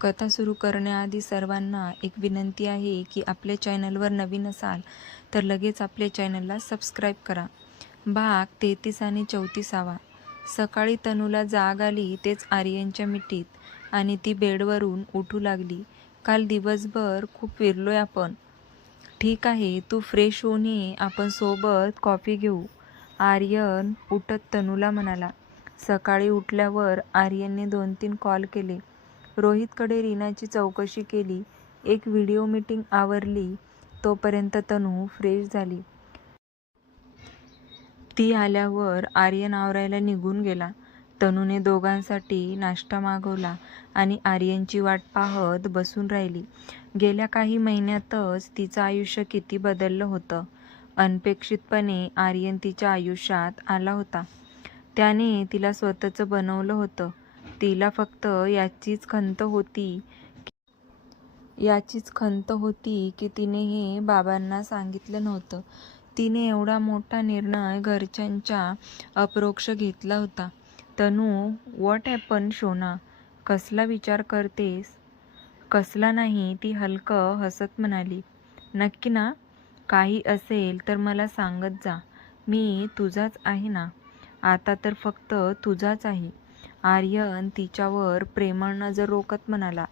कथा सुरू करण्याआधी सर्वांना एक विनंती आहे की आपल्या चॅनलवर नवीन असाल तर लगेच आपल्या चॅनलला सबस्क्राईब करा. भाग तेहतीस आणि चौतीसावा. सकाळी तनूला जाग आली तेच आर्यनच्या मिठीत आणि ती बेडवरून उठू लागली. काल दिवसभर खूप फिरलोय आपण. ठीक आहे तू फ्रेश होऊन ये आपण सोबत कॉफी घेऊ. आर्यन उठत तनूला म्हणाला. सकाळी उठल्यावर आर्यनने दोन तीन कॉल केले. रोहितकडे रीनाची चौकशी केली. एक व्हिडिओ मीटिंग आवरली. तोपर्यंत तनू फ्रेश झाली. ती आल्यावर आर्यन आवरायला निघून गेला. तनूने दोघांसाठी नाश्ता मागवला आणि आर्यनची वाट पाहत बसून राहिली. गेल्या काही महिन्यातच तिचं आयुष्य किती बदललं होतं. अनपेक्षितपणे आर्यन तिच्या आयुष्यात आला होता. त्याने तिला स्वतःचं बनवलं होतं. तिला फक्त याचीच खंत होती याचीच खंत होती की तिने हे बाबांना सांगितलं नव्हतं. तिने एवढा मोठा निर्णय घरच्यांच्या अप्रोक्ष घेतला होता. तनू वॉट हॅपन शोना? कसला विचार करतेस? कसला नाही? ती हलकं हसत म्हणाली. नक्की ना? काही असेल तर मला सांगत जा. मी तुझाच आहे ना. आता तर फक्त तुझाच आहे. आर्यन तिच्यावर प्रेमळ नजर रोखत म्हणाला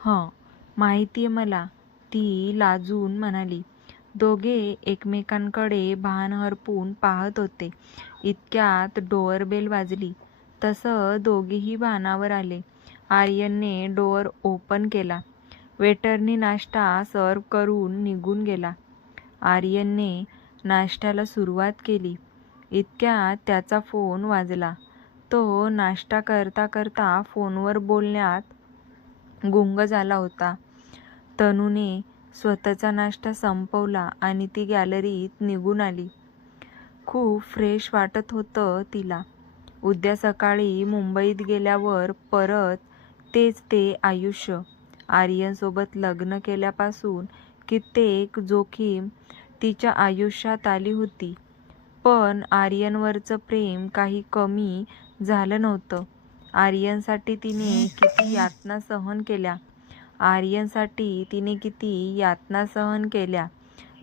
हं माहिती आहे मला. ती लाजून म्हणाली दोघे एकमेकांकडे भान हरपून पाहत होते. इतक्यात डोअरबेल वाजली. तसं दोघेही भानावर आले. आर्यनने डोअर ओपन केला. वेटरनी नाश्ता सर्व करून निघून गेला. आर्यनने नाश्त्याला सुरुवात केली. इतक्यात त्याचा फोन वाजला. तो नाश्ता करता करता फोनवर बोलण्यात गुंग झाला होता. तनूने स्वतःचा नाश्ता संपवला आणि ती गॅलरीत निघून आली. खूप फ्रेश वाटत होतं तिला. उद्या सकाळी मुंबईत गेल्यावर परत तेच ते आयुष्य. आर्यनसोबत लग्न केल्यापासून कित्येक जोखीम तिच्या आयुष्यात आली होती. पण आर्यनवरचं प्रेम काही कमी झालं नव्हतं. आर्यनसाठी तिने किती यातना सहन केल्या? आर्यनसाठी तिने किती यातना सहन केल्या?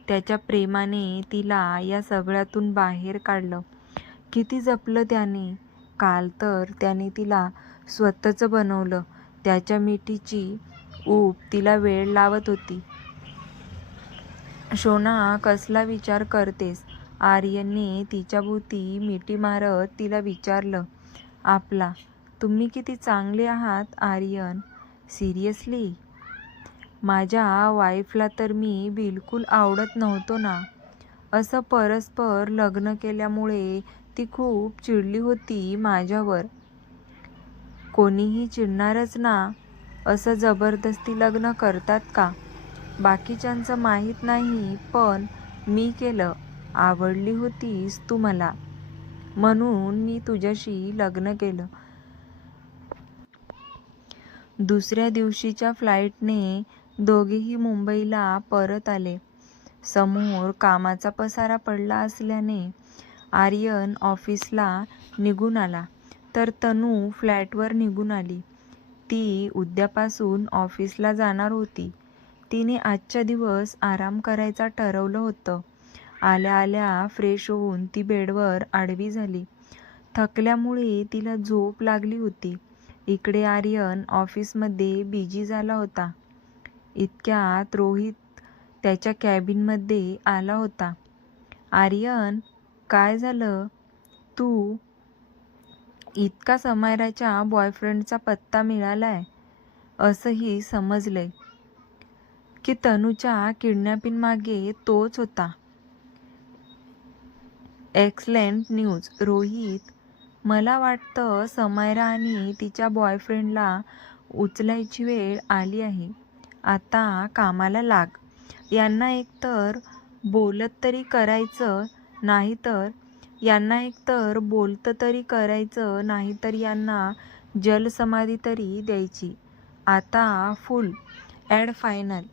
त्याच्या प्रेमाने तिला या सगळ्यातून बाहेर काढलं. किती जपलं त्याने? काल तर त्याने तिला स्वतःचं बनवलं. त्याच्या मिठीची ऊब तिला वेळ लावत होती. शोना कसला विचार करतेस? आर्यनने तिच्याभोवती मिठी मारत तिला विचारलं आपला. तुम्ही किती चांगले आहात आर्यन. सिरियसली? माझ्या वाईफला तर मी बिलकुल आवडत नव्हतो ना. असं परस्पर लग्न केल्यामुळे ती खूप चिडली होती माझ्यावर. कोणीही चिडणारच ना. असं जबरदस्ती लग्न करतात का? बाकीच्यांचं माहीत नाही पण मी केलं. आवडली होतीस तू मला. म्हणून मी तुझ्याशी लग्न केलं. दुसऱ्या दिवशीच्या फ्लाईटने दोघेही मुंबईला परत आले. समोर कामाचा पसारा पडला असल्याने आर्यन ऑफिसला निघून आला तर तनू फ्लॅटवर निघून आली. ती उद्यापासून ऑफिसला जाणार होती. तिने आजच्या दिवस आराम करायचा ठरवलं होतं. आल्या आल्या फ्रेश होऊन ती बेडवर आडवी झाली. थकल्यामुळे तिला झोप लागली होती. इकडे आर्यन ऑफिसमध्ये बिझी झाला होता. इतक्यात रोहित त्याच्या कॅबिनमध्ये आला होता. आर्यन काय झालं? तू इतका समायराच्या बॉयफ्रेंडचा पत्ता मिळालाय असंही समजलंय की तनूच्या किडनॅपिंग मागे तोच होता. एक्सलेंट न्यूज रोहित मला वाटतं समायरा आणि तिच्या बॉयफ्रेंडला उचलायची वेळ आली आहे. आता कामाला लाग. यांना एकतर बोलत तरी करायचं नाहीतर यांना एकतर बोलतं तरी करायचं नाहीतर यांना जलसमाधी तरी द्यायची. आता फुल ॲड फायनल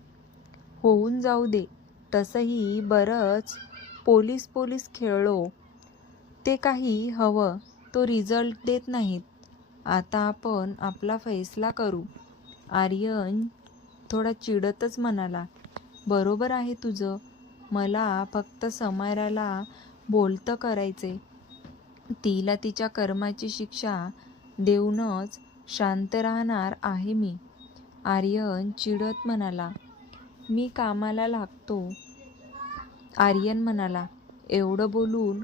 होऊन जाऊ दे. तसंही बरंच पोलीस पोलीस खेळलो. ते काही हवं तो रिझल्ट देत नाहीत. आता आपण आपला फैसला करू. आर्यन थोडा चिडतच म्हणाला बरोबर आहे तुझं. मला फक्त समायराला बोलतं करायचे तिला तिच्या कर्माची शिक्षा देऊनच शांत राहणार आहे मी. आर्यन चिडत म्हणाला मी कामाला लागतो. आर्यन म्हणाला एवढं बोलून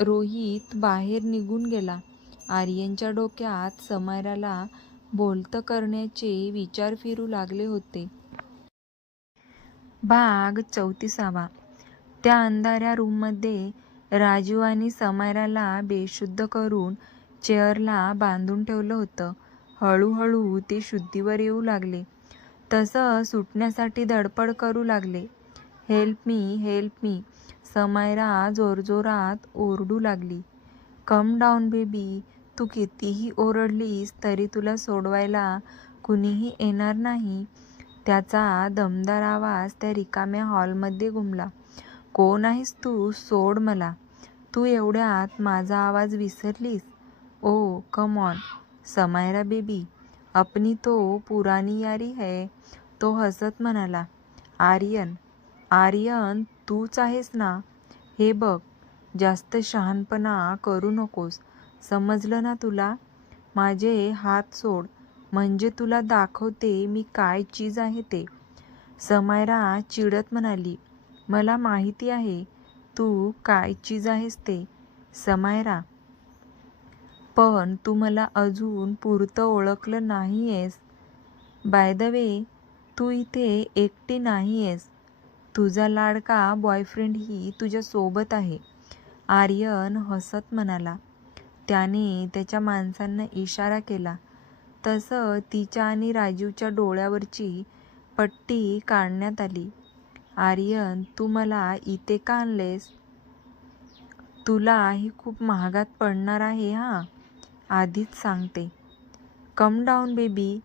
रोहित बाहेर निघून गेला. आर्यनच्या डोक्यात समायराला बोलतं करण्याचे विचार फिरू लागले होते. भाग चौतीसावा. त्या अंधाऱ्या रूममध्ये राजू आणि समायराला बेशुद्ध करून चेअरला बांधून ठेवलं होतं. हळूहळू ते शुद्धीवर येऊ लागले. तसं सुटण्यासाठी धडपड करू लागले. Help me help me Samaira जोरजोरात ओरडू लागली. कम डाऊन बेबी तू कितीही ओरडलीस तरी तुला सोडवायला कुणीही येणार नाही. त्याचा दमदार आवाज त्या रिकाम्या हॉलमध्ये घुमला कोण आहेस तू? सोड मला. तू एवढ्यात माझा आवाज विसरलीस? ओ कम ऑन समायरा बेबी अपनी तो पुरानी यारी है. तो हसत म्हणाला. आर्यन आर्यन तूच आहेस ना? हे बघ जास्त शहाणपणा करू नकोस. समजलं ना तुला? माझे हात सोड. म्हणजे तुला दाखवते मी काय चीज आहे ते. समायरा चिडत म्हणाली. मला माहिती आहे तू काय चीज आहेस ते. समायरा. पण तू मला अजून पुरतं ओळखलं नाही आहेस बाय द वे तू इथे एकटी नाही आहेस तुझा लाडका बॉयफ्रेंडही तुझ्यासोबत आहे. आर्यन हसत म्हणाला. त्याने त्याच्या माणसांना इशारा केला. तसं तिच्या आणि राजीवच्या डोळ्यावरची पट्टी काढण्यात आली. आर्यन तू मला इथे का आणलेस? तुला ही खूप महागात पडणार आहे हां आधीच सांगते. कम डाऊन बेबी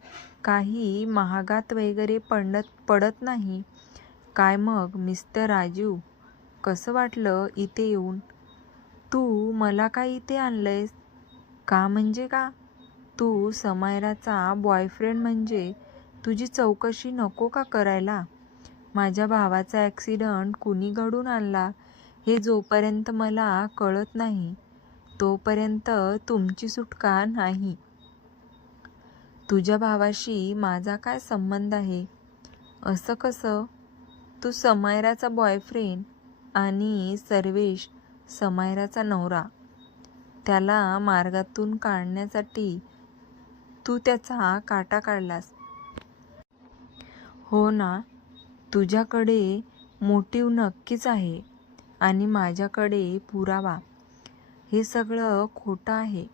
काही महागात वगैरे पडत पडत नाही. काय मग मिस्टर राजू? कसं वाटलं इथे येऊन? तू मला काय इथे आणलंयस? का म्हणजे का? तू समायराचा बॉयफ्रेंड म्हणजे तुझी चौकशी नको का करायला? माझ्या भावाचा ॲक्सिडंट कुणी घडून आणला हे जोपर्यंत मला कळत नाही तोपर्यंत तुमची सुटका नाही. तुझ्या भावाशी माझा काय संबंध आहे? असं कसं? तू समायराचा बॉयफ्रेंड आणि सर्वेश समायराचा नवरा. त्याला मार्गातून काढण्यासाठी तू त्याचा काटा काढलास. हो ना तुझ्याकडे मोटिव नक्कीच आहे आणि माझ्याकडे पुरावा. हे सगळं खोटं आहे.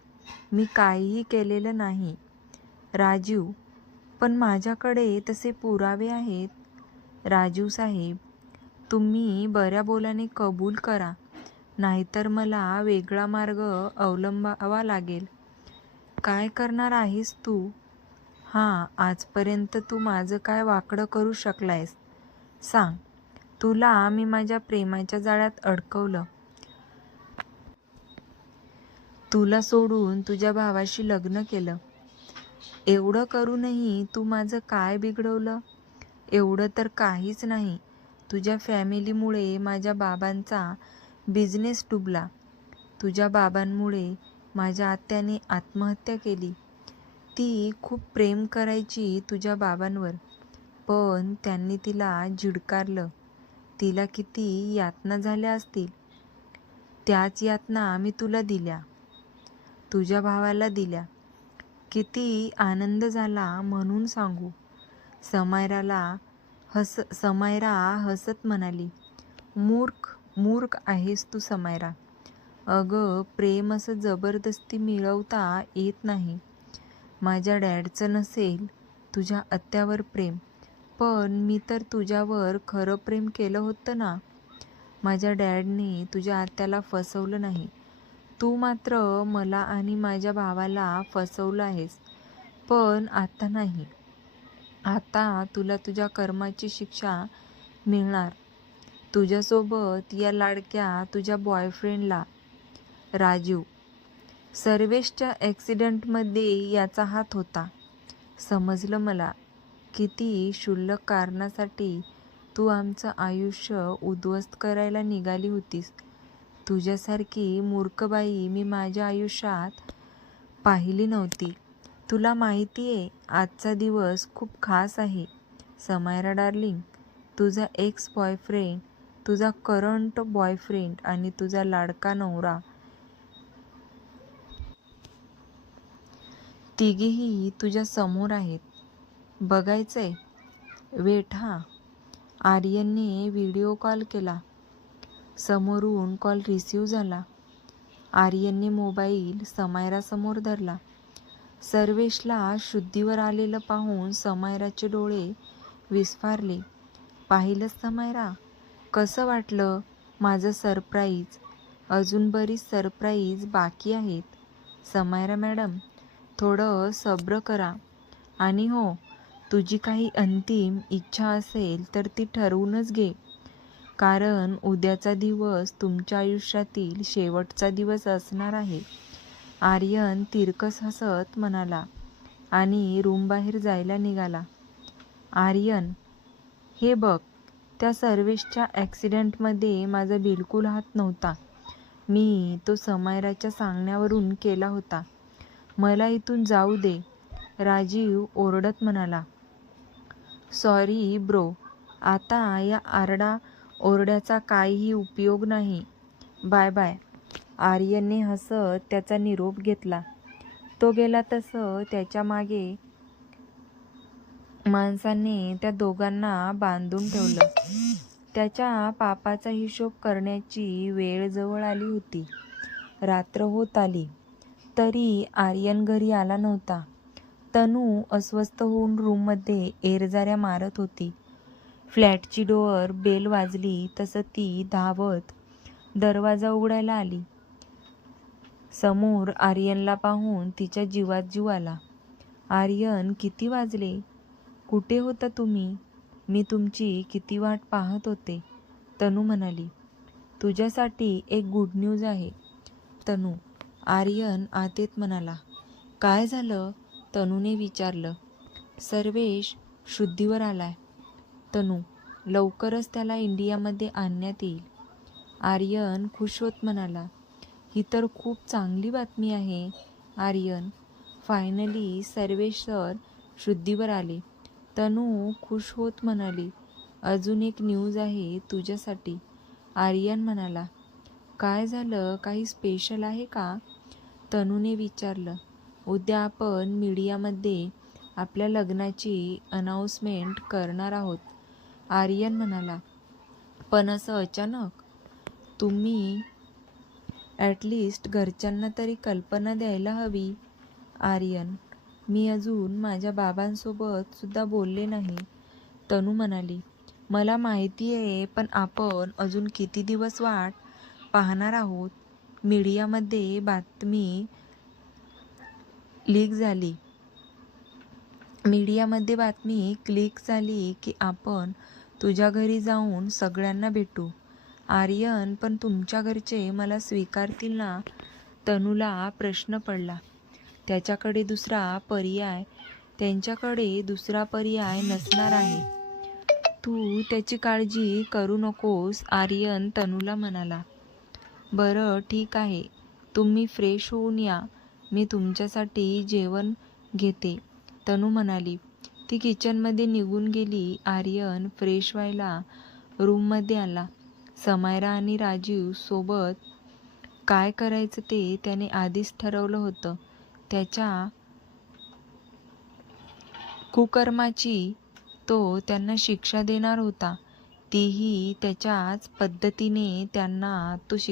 मी काहीही केलेलं नाही. राजीव पण माझ्याकडे तसे पुरावे आहेत? राजू साहेब तुम्ही बऱ्या बोलाने कबूल करा नाहीतर मला वेगळा मार्ग अवलंबावा लागेल. काय करणार आहेस तू? हां आजपर्यंत तू माझं काय वाकडं करू शकलायस? सांग. तुला मी माझ्या प्रेमाच्या जाळ्यात अडकवलं. तुला सोडून तुझ्या भावाशी लग्न केलं. एवढं करूनही तू माझं काय बिघडवलं? एवढं तर काहीच नाही. तुझ्या फॅमिलीमुळे माझ्या बाबांचा बिझनेस डुबला. तुझ्या बाबांमुळे माझ्या आत्याने आत्महत्या केली. ती खूप प्रेम करायची तुझ्या बाबांवर. पण त्यांनी तिला झिडकारलं. तिला किती यातना झाल्या असतील. त्याच यातना मी तुला दिल्या. तुझ्या भावाला दिल्या. किती आनंद झाला म्हणून सांगू. समायराला हस समायरा हसत म्हणाली मूर्ख मूर्ख आहेस तू समायरा. अगं प्रेम असं जबरदस्ती मिळवता येत नाही. माझ्या डॅडचं नसेल तुझ्या आत्यावर प्रेम. पण मी तर तुझ्यावर खरं प्रेम केलं होतं ना. माझ्या डॅडने तुझ्या आत्याला फसवलं नाही. तू मात्र मला आणि माझ्या भावाला फसवलं आहेस. पण आता नाही. आता तुला तुझ्या कर्माची शिक्षा मिळणार. तुझ्यासोबत या लाडक्या तुझ्या बॉयफ्रेंडला राजीव. सर्वेशच्या ॲक्सिडेंटमध्ये याचा हात होता. समजलं मला किती क्षुल्लक कारणासाठी तू आमचं आयुष्य उद्ध्वस्त करायला निघाली होतीस. तुझ्यासारखी मूर्खबाई मी माझ्या आयुष्यात पाहिली नव्हती. तुला माहिती आहे आजचा दिवस खूप खास आहे. समायरा डार्लिंग तुझा एक्स बॉयफ्रेंड तुझा करंट बॉयफ्रेंड आणि तुझा लाडका नवरा. तिघेही तुझ्या समोर आहेत. बघायचंय. वेट हा. आर्यनने व्हिडिओ कॉल केला. समोरून कॉल रिसीव झाला. आर्यनने मोबाईल समायरासमोर धरला. सर्वेशला शुद्धीवर आलेलं पाहून समायराचे डोळे विस्फारले. पाहिलंच समायरा कसं वाटलं? माझं सरप्राईज. अजून बरीच सरप्राईज बाकी आहेत. समायरा मॅडम थोडं सब्र करा. आणि हो तुझी काही अंतिम इच्छा असेल तर ती ठरवूनच घे. कारण उद्याचा दिवस तुमच्या आयुष्यातील शेवटचा दिवस असणार आहे. आर्यन तिरकस हसत म्हणाला आणि रूमबाहेर जायला निघाला. आर्यन हे बघ त्या सर्वेशच्या ॲक्सिडेंटमध्ये माझा बिलकुल हात नव्हता. मी तो समायराच्या सांगण्यावरून केला होता. मला इथून जाऊ दे. राजीव ओरडत म्हणाला. सॉरी ब्रो आता या आरडा ओरड्याचा काहीही उपयोग नाही. Bye bye. आर्यनने हसत त्याचा निरोप घेतला. तो गेला तसं त्याच्यामागे माणसाने त्या दोघांना बांधून ठेवलं. त्याच्या पापाचा हिशोब करण्याची वेळ जवळ आली होती. रात्र होत आली. तरी आर्यन घरी आला नव्हता. तनू अस्वस्थ होऊन रूममध्ये एरजाऱ्या मारत होती. फ्लॅटची डोअर बेल वाजली तसं ती धावत दरवाजा उघडायला आली. समोर आर्यनला पाहून तिच्या जीवात जीव आला. आर्यन किती वाजले? कुठे होता तुम्ही? मी तुमची किती वाट पाहत होते? तनू म्हणाली. तुझ्यासाठी एक गुड न्यूज आहे. तनू आर्यन आतेत म्हणाला. काय झालं? तनूने विचारलं. सर्वेश शुद्धीवर आलाय. तनू लवकरच त्याला इंडियामध्ये आणण्यात येईल. आर्यन खुश होत म्हणाला. ही तर खूप चांगली बातमी आहे. आर्यन फायनली सर्वेश सर शुद्धीवर आले. तनू खुश होत म्हणाली अजून एक न्यूज आहे तुझ्यासाठी. आर्यन म्हणाला काय झालं? काही स्पेशल आहे का? तनूने विचारलं उद्या आपण मीडियामध्ये आपल्या लग्नाची अनाऊन्समेंट करणार आहोत. आर्यन म्हणाला पण असं अचानक? तुम्ही ॲटलिस्ट घरच्यांना तरी कल्पना द्यायला हवी. आर्यन मी अजून माझ्या बाबांसोबत सुद्धा बोलले नाही. तनू म्हणाली मला माहिती आहे पण आपण अजून किती दिवस वाट पाहणार आहोत? मीडियामध्ये बातमी लीक झाली. मीडियामध्ये बातमी क्लिक झाली की आपण तुझ्या घरी जाऊन सगळ्यांना भेटू. आर्यन पण तुमच्या घरचे मला स्वीकारतील ना? तनूला प्रश्न पडला. त्याच्याकडे दुसरा पर्याय त्यांच्याकडे दुसरा पर्याय नसणार आहे. तू त्याची काळजी करू नकोस आर्यन तनूला म्हणाला. बरं ठीक आहे. तुम्ही फ्रेश होऊन या. मी तुमच्यासाठी जेवण घेते. तनू म्हणाली. ती किचनमध्ये निघून गेली. आर्यन फ्रेश व्हायला रूममध्ये आला. समायरा आणि राजीव सोबत काय करायचं ते त्याने आधीच ठरवलं होतं. त्याच्या कुकर्माची तो त्यांना शिक्षा देणार होता. तीही त्याच्याच पद्धतीने त्यांना तो शिक